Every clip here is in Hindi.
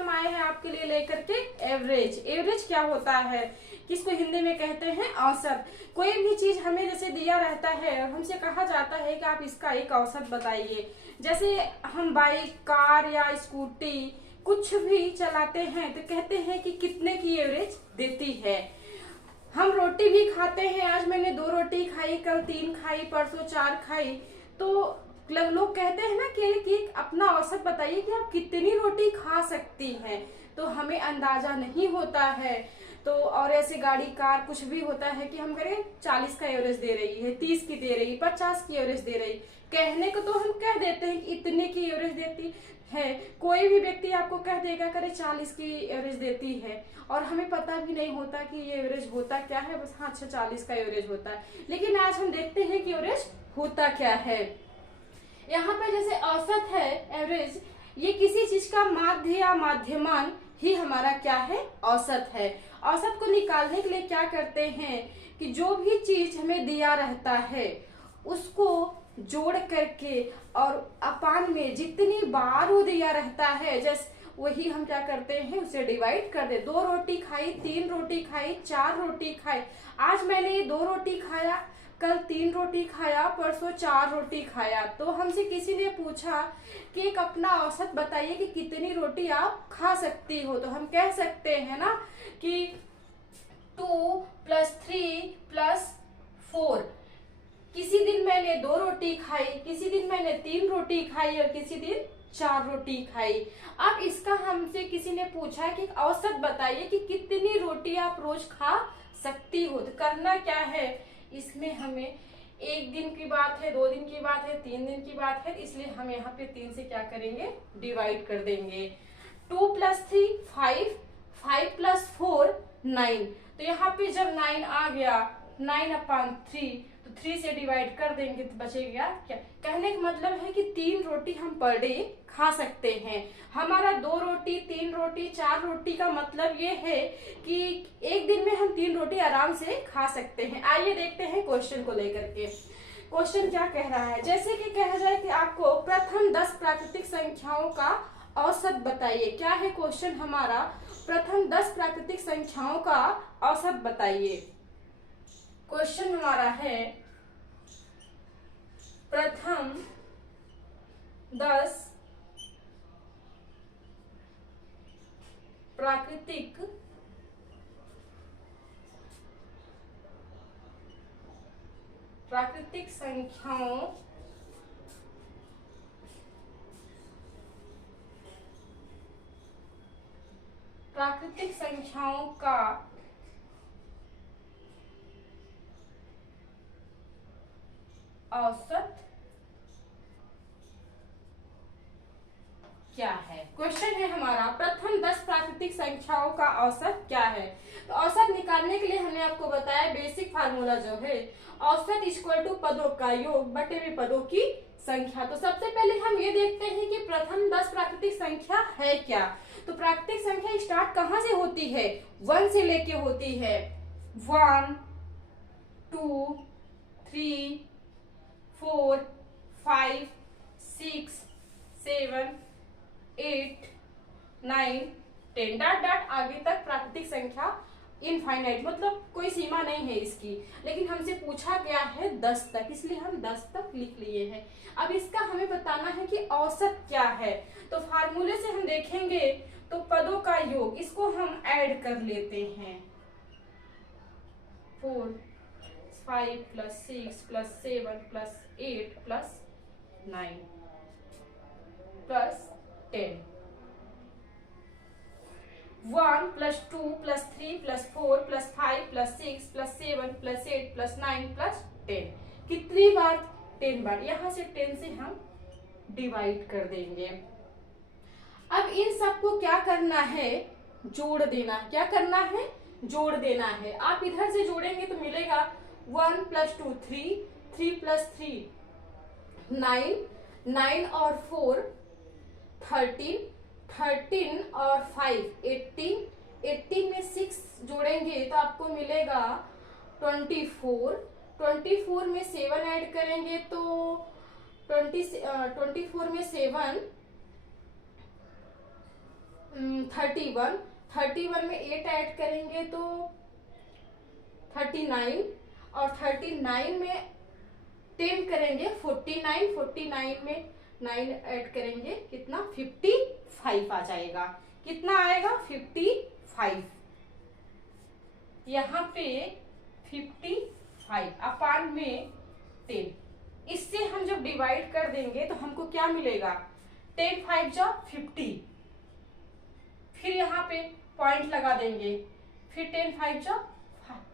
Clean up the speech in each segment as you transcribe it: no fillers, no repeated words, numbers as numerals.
हम आए हैं आपके लिए लेकर के एवरेज। एवरेज क्या होता है, किसको हिंदी में कहते हैं औसत। कोई भी चीज हमें जैसे दिया रहता है और हमसे कहा जाता है कि आप इसका एक औसत बताइए। जैसे हम बाइक, कार या स्कूटी कुछ भी चलाते हैं तो कहते हैं कि कितने की एवरेज देती है। हम रोटी भी खाते हैं, आज मैंने 2 रोटी खाई, कल 3 खाई, परसों 4 खाई, तो लोग कहते हैं ना कि अपना औसत बताइए कि आप कितनी रोटी खा सकती हैं। तो हमें अंदाजा नहीं होता है। तो और ऐसे गाड़ी, कार कुछ भी होता है कि हम करें 40 का एवरेज दे रही है, 30 की दे रही, 50 की एवरेज दे रही, कहने को तो हम कह देते हैं कि इतने की एवरेज देती है। कोई भी व्यक्ति आपको कह देगा करे 40 की एवरेज देती है, और हमें पता भी नहीं होता कि ये एवरेज होता क्या है, बस हाँ अच्छा 40 का एवरेज होता है। लेकिन आज हम देखते हैं कि एवरेज होता क्या है। यहाँ पे जैसे औसत है, एवरेज, ये किसी चीज का माध्य या माध्यमान ही हमारा क्या है, औसत है। औसत को निकालने के लिए क्या करते हैं कि जो भी चीज हमें दिया रहता है उसको जोड़ करके और अपान में जितनी बार वो दिया रहता है, जैसे वही हम क्या करते हैं उसे डिवाइड कर दे। 2 रोटी खाई, 3 रोटी खाई, 4 रोटी खाई, आज मैंने 2 रोटी खाया, कल 3 रोटी खाया, परसों 4 रोटी खाया। तो हमसे किसी ने पूछा कि एक अपना औसत बताइए कि कितनी रोटी आप खा सकती हो। तो हम कह सकते हैं ना कि 2 + 3 + 4। किसी दिन मैंने 2 रोटी खाई, किसी दिन मैंने 3 रोटी खाई और किसी दिन 4 रोटी खाई। अब इसका हमसे किसी ने पूछा कि औसत बताइए कि कितनी रोटी आप रोज खा सकती हो। तो करना क्या है, इसमें हमें 1 दिन की बात है, 2 दिन की बात है, 3 दिन की बात है, इसलिए हम यहाँ पे 3 से क्या करेंगे, डिवाइड कर देंगे। 2 + 3 5, 5 + 4 9। तो यहाँ पे जब 9 आ गया, 9/3, तो 3 से डिवाइड कर देंगे तो बचेगा क्या। कहने का मतलब है कि 3 रोटी हम पर डे खा सकते हैं। हमारा 2 रोटी, 3 रोटी, 4 रोटी का मतलब ये है कि एक दिन में हम 3 रोटी आराम से खा सकते हैं। आइए देखते हैं क्वेश्चन को लेकर के। क्वेश्चन क्या कह रहा है, जैसे कि कहा जाए कि आपको प्रथम 10 प्राकृतिक संख्याओं का औसत बताइए। क्या है क्वेश्चन हमारा, प्रथम 10 प्राकृतिक संख्याओं का औसत बताइए। क्वेश्चन हमारा है प्रथम 10 प्राकृतिक संख्याओं का औसत क्या है। क्वेश्चन है हमारा प्रथम 10 प्राकृतिक संख्याओं का औसत क्या है। तो औसत निकालने के लिए हमने आपको बताया बेसिक फार्मूला जो है, औसत = पदों का योग बटे में पदों की संख्या। तो सबसे पहले हम ये देखते हैं कि प्रथम 10 प्राकृतिक संख्या है क्या। तो प्राकृतिक संख्या स्टार्ट कहाँ से होती है, 1 से लेके होती है। 1 2 3 4 5 6 7 8 9 10 डॉट डॉट आगे तक प्राकृतिक संख्या इनफाइनाइट, मतलब कोई सीमा नहीं है इसकी। लेकिन हमसे पूछा गया है 10 तक, इसलिए हम 10 तक लिख लिए हैं। अब इसका हमें बताना है कि औसत क्या है। तो फार्मूले से हम देखेंगे तो पदों का योग, इसको हम ऐड कर लेते हैं। 4 5 + 6 + 7 + 8 + 9 + 10। 1 + 2 + 3 + 4 + 5 + 6 + 7 + 8 + 9 + 10। कितनी बार, 10 बार। यहां से 10 से हम डिवाइड कर देंगे। अब इन सबको क्या करना है, जोड़ देना। क्या करना है, जोड़ देना है। आप इधर से जोड़ेंगे तो मिलेगा 1 + 2 3, 3 + 3 9, 9 और 4 13, 13 और 5 18, 18 में 6 जोड़ेंगे तो आपको मिलेगा 24, 24 में 7 ऐड करेंगे तो 24 में 7 31, 31 में 8 ऐड करेंगे तो 39, और 39 में 10 करेंगे 49, 49 में 9 ऐड करेंगे कितना 55 आ जाएगा। कितना आएगा 55। यहाँ पे 55 अपान में 10, इससे हम जब डिवाइड कर देंगे तो हमको क्या मिलेगा 10 5 जा 50, फिर यहाँ पे पॉइंट लगा देंगे, फिर 10 5 जा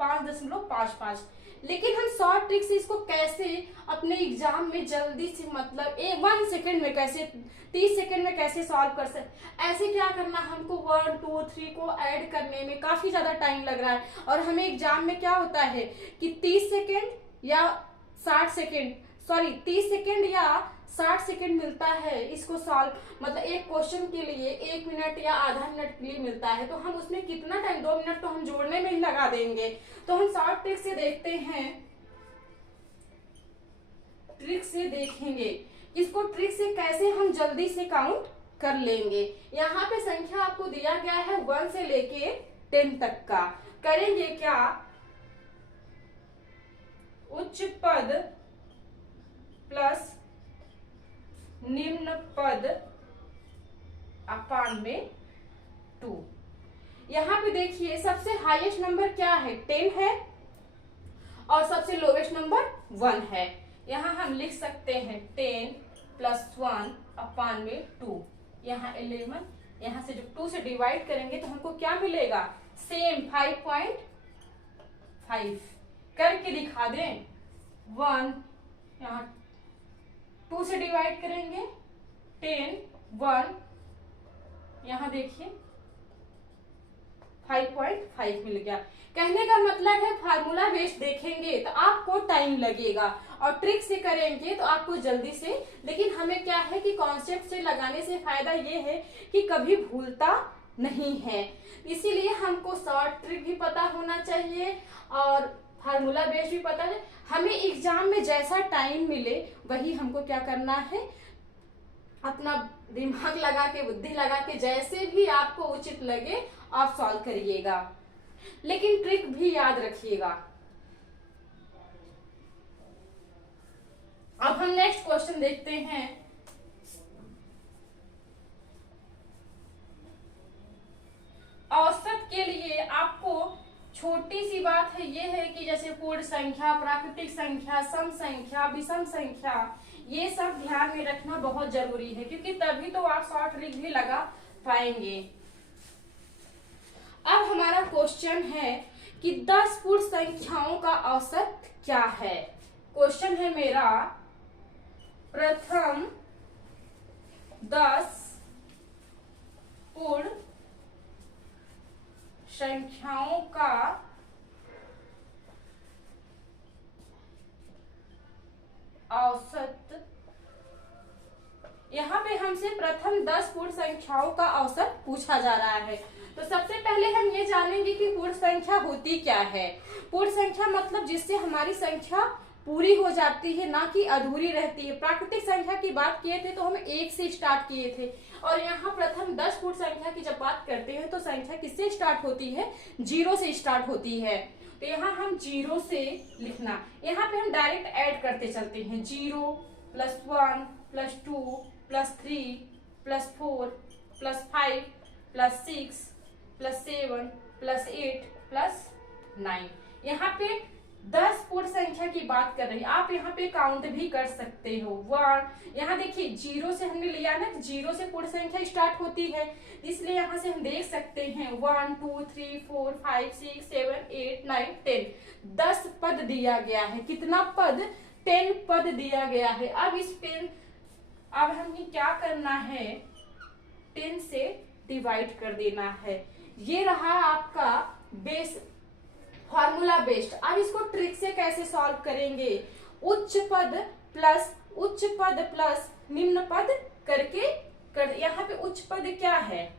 5.55। लेकिन हम शॉर्ट ट्रिक से इसको कैसे अपने एग्जाम में जल्दी से मतलब 1 सेकेंड में कैसे 30 सेकेंड में कैसे सॉल्व कर सकते, ऐसे क्या करना, हमको 1 2 3 को ऐड करने में काफी ज्यादा टाइम लग रहा है, और हमें एग्जाम में क्या होता है कि 30 सेकेंड या 60 सेकेंड, सॉरी 30 सेकेंड या 60 सेकेंड मिलता है इसको सॉल्व, मतलब एक क्वेश्चन के लिए 1 मिनट या आधा मिनट के लिए मिलता है, तो हम उसमें कितना टाइम 2 मिनट तो हम जोड़ने में ही लगा देंगे। तो हम शॉर्ट ट्रिक से देखते हैं, ट्रिक से देखेंगे इसको, ट्रिक से कैसे हम जल्दी से काउंट कर लेंगे। यहाँ पे संख्या आपको दिया गया है 1 से लेके 10 तक का। करेंगे क्या, उच्च पद प्लस निम्न पद अपान में 2। यहाँ पे देखिए सबसे हाईएस्ट नंबर क्या है 10 है, और सबसे लोवेस्ट नंबर 1 है। यहाँ हम लिख सकते हैं 10 प्लस 1 अपान में 2, यहाँ 11, यहाँ से जब 2 से डिवाइड करेंगे तो हमको क्या मिलेगा सेम 5.5 करके दिखा दें। 1 यहाँ 2 से डिवाइड करेंगे 10 1, यहाँ देखिए 5.5 मिल गया। कहने का मतलब है फार्मूला बेस्ड देखेंगे तो आपको टाइम लगेगा, और ट्रिक से करेंगे तो आपको जल्दी से, लेकिन हमें क्या है कि कॉन्सेप्ट से लगाने से फायदा ये है कि कभी भूलता नहीं है, इसीलिए हमको शॉर्ट ट्रिक भी पता होना चाहिए और फार्मूला बेस्ड भी पता है। हमें एग्जाम में जैसा टाइम मिले वही हमको क्या करना है, अपना दिमाग लगा के बुद्धि लगा के जैसे भी आपको उचित लगे आप सॉल्व करिएगा, लेकिन ट्रिक भी याद रखिएगा। अब हम नेक्स्ट क्वेश्चन देखते हैं। औसत के लिए आपको छोटी सी बात है ये है कि जैसे पूर्ण संख्या, प्राकृतिक संख्या, सम संख्या, विषम संख्या, ये सब ध्यान में रखना बहुत जरूरी है, क्योंकि तभी तो आप शॉर्ट ट्रिक भी लगा पाएंगे। अब हमारा क्वेश्चन है कि 10 पूर्ण संख्याओं का औसत क्या है। क्वेश्चन है मेरा, प्रथम 10 पूर्ण संख्याओं का औसत, यहाँ पे हमसे प्रथम 10 पूर्ण संख्याओं का औसत पूछा जा रहा है। तो सबसे पहले हम ये जानेंगे कि पूर्ण संख्या होती क्या है। पूर्ण संख्या मतलब जिससे हमारी संख्या पूरी हो जाती है, ना कि अधूरी रहती है। प्राकृतिक संख्या की बात किए थे तो हम 1 से स्टार्ट किए थे, और यहाँ प्रथम 10 पूर्ण संख्या की जब बात करते हैं तो संख्या किससे स्टार्ट होती है, 0 से स्टार्ट होती है। तो यहाँ हम 0 से लिखना, यहाँ पे हम डायरेक्ट ऐड करते चलते हैं। 0 plus 1 plus 2 plus 3 plus 4 plus 5 plus 6 plus 7 plus 8 plus 9। यहाँ पे 10 पूर्ण संख्या की बात कर रही है। आप यहाँ पे काउंट भी कर सकते हो। 1, यहाँ देखिए 0 से हमने लिया ना, 0 से पूर्ण संख्या स्टार्ट होती है, इसलिए यहाँ से हम देख सकते हैं 1 2 3 4 5 6 7 8 9 10। 10 पद दिया गया है। कितना पद, 10 पद दिया गया है। अब इस 10, अब हमें क्या करना है, 10 से डिवाइड कर देना है। ये रहा आपका बेस, फॉर्मूला बेस्ड। अब इसको ट्रिक से कैसे सॉल्व करेंगे, उच्च पद प्लस निम्न पद करके कर। यहाँ पे उच्च पद क्या है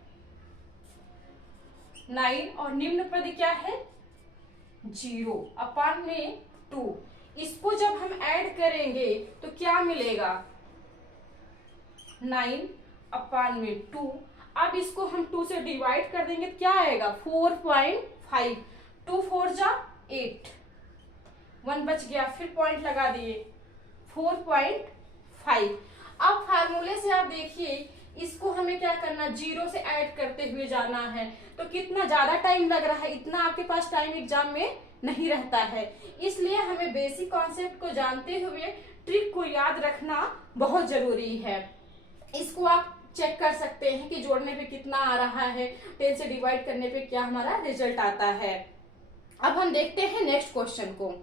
9, और निम्न पद क्या है 0 अपान में 2। इसको जब हम ऐड करेंगे तो क्या मिलेगा 9 अपान में 2 अब इसको हम 2 से डिवाइड कर देंगे, क्या आएगा 4.5, 2 4 जा 8, 1 बच गया, फिर पॉइंट लगा दिए 4.5। अब फार्मूले से आप देखिए इसको हमें क्या करना, 0 से ऐड करते हुए जाना है, तो कितना ज्यादा टाइम लग रहा है, इतना आपके पास टाइम एग्जाम में नहीं रहता है। इसलिए हमें बेसिक कॉन्सेप्ट को जानते हुए ट्रिक को याद रखना बहुत जरूरी है। इसको आप चेक कर सकते हैं कि जोड़ने पे कितना आ रहा है, 10 से डिवाइड करने पे क्या हमारा रिजल्ट आता है। अब हम देखते हैं नेक्स्ट क्वेश्चन को।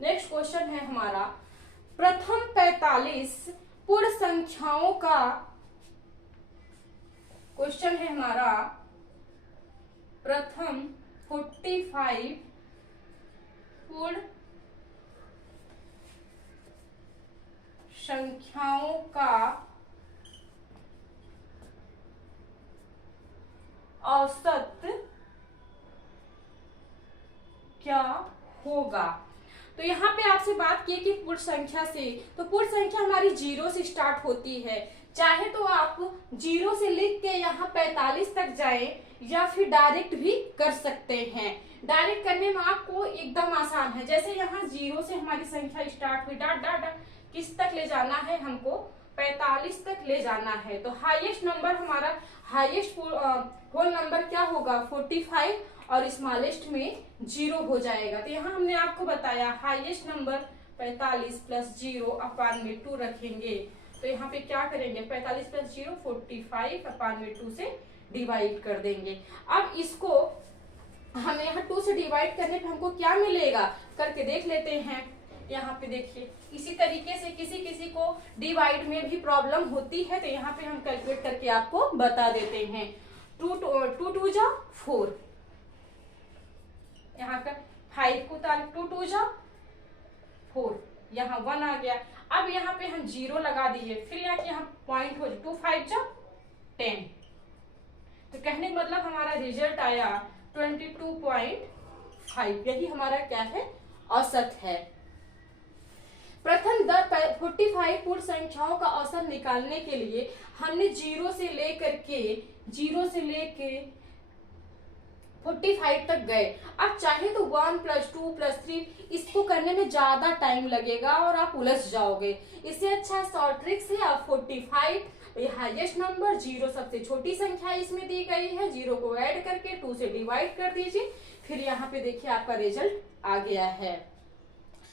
नेक्स्ट क्वेश्चन है हमारा प्रथम 45 पूर्ण संख्याओं का, क्वेश्चन है हमारा प्रथम 45 पूर्ण संख्याओं का औसत क्या होगा। तो यहाँ पे आपसे बात की कि पूर्ण संख्या से, तो पूर्ण संख्या हमारी 0 से स्टार्ट होती है, चाहे तो आप 0 से लिख के यहाँ 45 तक जाएं या फिर डायरेक्ट भी कर सकते हैं। डायरेक्ट करने में आपको एकदम आसान है, जैसे यहाँ 0 से हमारी संख्या स्टार्ट हुई, डॉट डॉट डॉट किस तक ले जाना है, हमको 45 तक ले जाना है। तो हाईएस्ट नंबर हमारा, हाईएस्ट होल नंबर क्या होगा 45 और स्मॉलेस्ट में 0 हो जाएगा। तो यहाँ हमने आपको बताया हाईएस्ट नंबर 45 प्लस 0 अपान में 2 रखेंगे। तो यहाँ पे क्या करेंगे 45 प्लस 0 45 अपान में 2 से डिवाइड कर देंगे। अब इसको हमें यहाँ 2 से डिवाइड करने पे हमको क्या मिलेगा करके देख लेते हैं। यहाँ पे देखिए इसी तरीके से किसी किसी को डिवाइड में भी प्रॉब्लम होती है, तो यहाँ पे हम कैलकुलेट करके आपको बता देते हैं। 2 2 जा 4, यहाँ का 5 को 2 2 जा 4, यहाँ 1 आ गया। अब यहाँ पे हम 0 लगा दिए, फिर यहाँ पॉइंट हो 2 5 जा 10, तो कहने का मतलब हमारा रिजल्ट आया 22.5। यही हमारा क्या है औसत है। प्रथम 45 पूर्ण संख्याओं का औसत निकालने के लिए हमने 0 से लेकर के 45 तक गए। अब चाहे तो 1 + 2 + 3 इसको करने में ज्यादा टाइम लगेगा और आप उलझ जाओगे। इससे अच्छा शॉर्ट ट्रिक से आप 45 हाईएस्ट नंबर, 0 सबसे छोटी संख्या इसमें दी गई है, 0 को ऐड करके 2 से डिवाइड कर दीजिए, फिर यहाँ पे देखिए आपका रिजल्ट आ गया है।